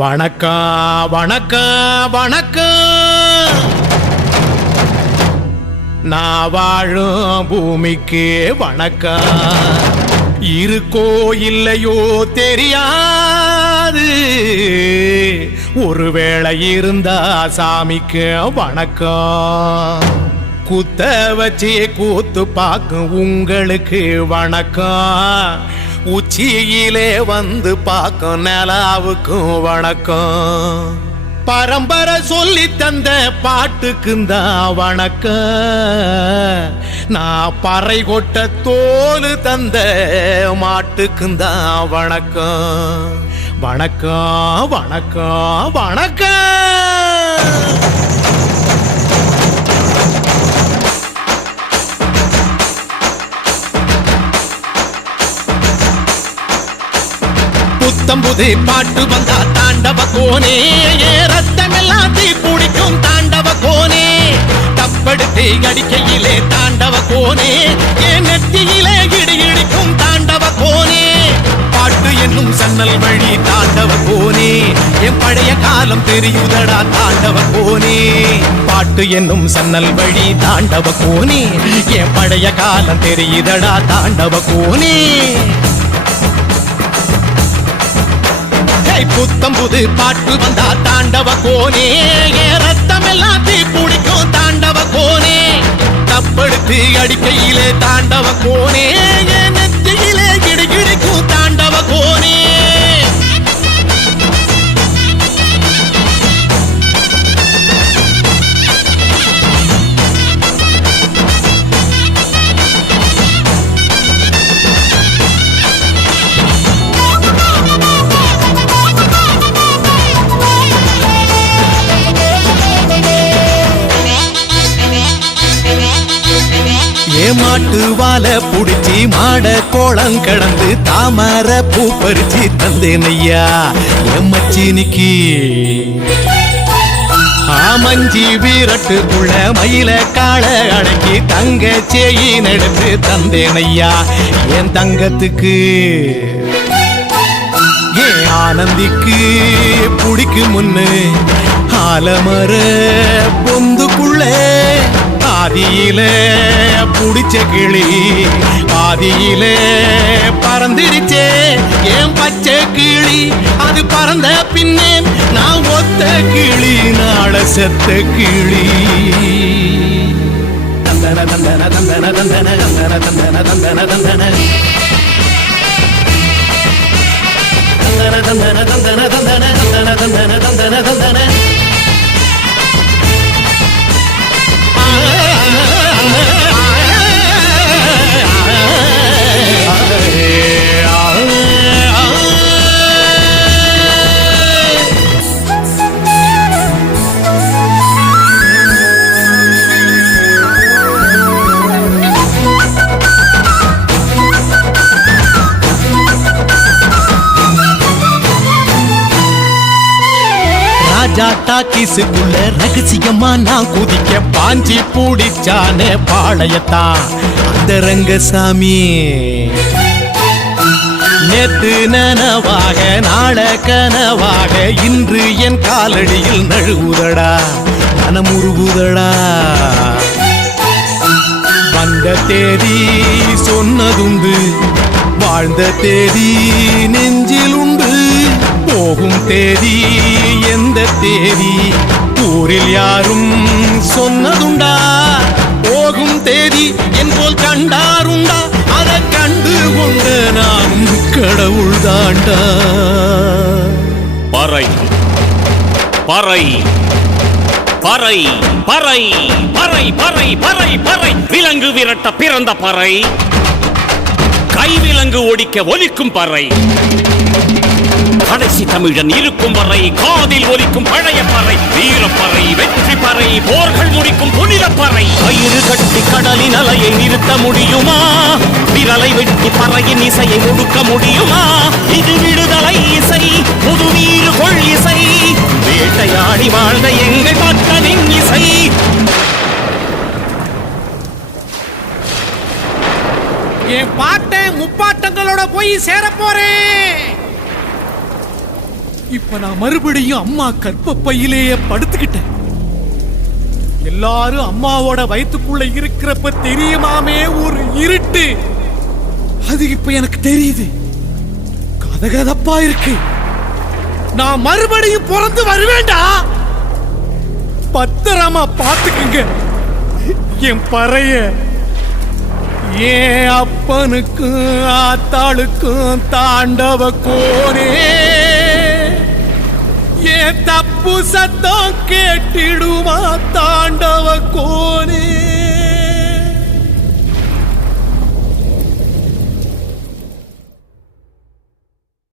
வணக்கம் வணக்கம் வணக்கம். நான் வாழும் பூமிக்கு வணக்கம். இருக்கோ இல்லையோ தெரியாது, ஒருவேளை இருந்தா சாமிக்கு வணக்கம். குத்த வச்சு கூத்து பார்க்கும் உங்களுக்கு வணக்கம். உச்சியிலே வந்து பார்க்கும் நிலாவுக்கும் வணக்கம். பரம்பரை சொல்லி தந்த பாட்டுக்குந்தான் வணக்கம். நான் பறை கொட்ட தோல் தந்த மாட்டுக்குந்தான் வணக்கம். வணக்கம் வணக்கம் வணக்கம். புத்தம்புது பாட்டு வந்தா தாண்டவ கோனே, ரத்தம் எல்லாம் தீ பிடிக்கும் தாண்டவ கோனே. தப்படுத்து அடிக்கையிலே தாண்டவ கோனே, என் நெத்தியிலே இடி இடிக்கும் தாண்டவ கோனே. பாட்டு என்னும் சன்னல் வழி தாண்டவ கோனே, என் பழைய காலம் தெரியுதடா தாண்டவ கோனே. பாட்டு என்னும் சன்னல் வழி தாண்டவ கோனே, என் பழைய காலம் தெரியுதடா தாண்டவ கோனே. புத்தம் புது பாட்டு வந்தா தாண்டவ கோனே, ரத்தம் எல்லாம் தீ பிடிக்கும் தாண்டவ கோனே. தப்படுத்து அடிக்கையிலே தாண்டவ கோனே, நெத்தியிலே கிடி கிடிக்கும் தாண்டவ கோனே. மாட்டு வாழ புடிச்சி மாட கோளம் கடந்து தாமர பூ பறிச்சு தந்தேன் ஐயா என் மச்சினிக்கு. ஆமஞ்சி வீரட்டுக்குள்ள மயில கால அடக்கி தங்க சேயின் எடுத்து தந்தேன் ஐயா என் தங்கத்துக்கு. ஏன் ஆனந்திக்கு புடிக்கு முன்னு ஆலமர பொந்துக்குள்ள ஆதியில புடிச்ச கிளி ஆதியில பறந்துடுச்சே ஏன் பச்சை கிளி. அது பறந்த பின்னே நான் ஒத்த கிளி நாள செத்த கிளி. தந்தன தந்தன தந்தன தந்தன தந்தன தந்தன தந்தன தந்தன தந்தன தந்தன தந்தன தந்தன தந்தன தந்தன தந்தன. ராஜாட்டா கிசுக்குள்ள ரகசியமா நான் குதிக்க பாஞ்சி பூடிச்சானே பாளையத்தான் அந்த ரங்கசாமி. நேத்து நனவாக நாள கனவாக இன்று என் காலடியில் நழுவுதடா மனமுருகுதடா. வந்த தேதி சொன்னதுண்டு, வாழ்ந்த தேதி நெஞ்சில் உண்டு. போகும் தேதி எந்த தேதி ஊரில் யாரும் சொன்னதுண்டா. போகும் தேதி என் போல் கண்டாருண்டா, அதை கண்டு கொண்ட நானும் கடவுள் தாண்டா. பறை பறை பறை பறை பறை பறை பறை பறை. விலங்கு விரட்ட பிறந்த பறை, கைவிலங்கு ஒடிக்க ஒலிக்கும் பறை. கடைசி தமிழன் இருக்கும் வரை காதில் ஒலிக்கும் பழைய பறை. வீரப்பறை வெற்றி பறை, போர்கள் முடிக்கும் புனித பறை. கயிறு கட்டி கடலின் அலையை நிறுத்த முடியுமா? விரலை வெட்டி பறையின் இசையை ஒடுக்க முடியுமா? இது விடுதலை இசை, புது வீறு கொள் இசை, வேட்டையாடி வாழ்ந்த எங்கள் மக்களின் இசை. என் பாட்டை முப்பாட்டங்களோட போய் சேர போறேன். இப்ப நான் மறுபடியும் அம்மா கர்ப்பப்பையிலேயே படுத்துக்கிட்டேன். எல்லாரும் அம்மாவோட வயித்துக்குள்ள இருக்கிறப்ப தெரியுமாமே ஒரு இருட்டு, அது இப்ப எனக்கு தெரியுது. கதகதப்பா இருக்கு. நான் மறுபடியும் பிறந்து வருவேண்டா. பத்திரமா பாத்துக்குங்க என் பறைய. ஏன் அப்பனுக்கும் ஆத்தாளுக்கும் தாண்டவ கோனே, ஏன் தப்பு சத்தம் கேட்டிடுமா தாண்டவ கோனே.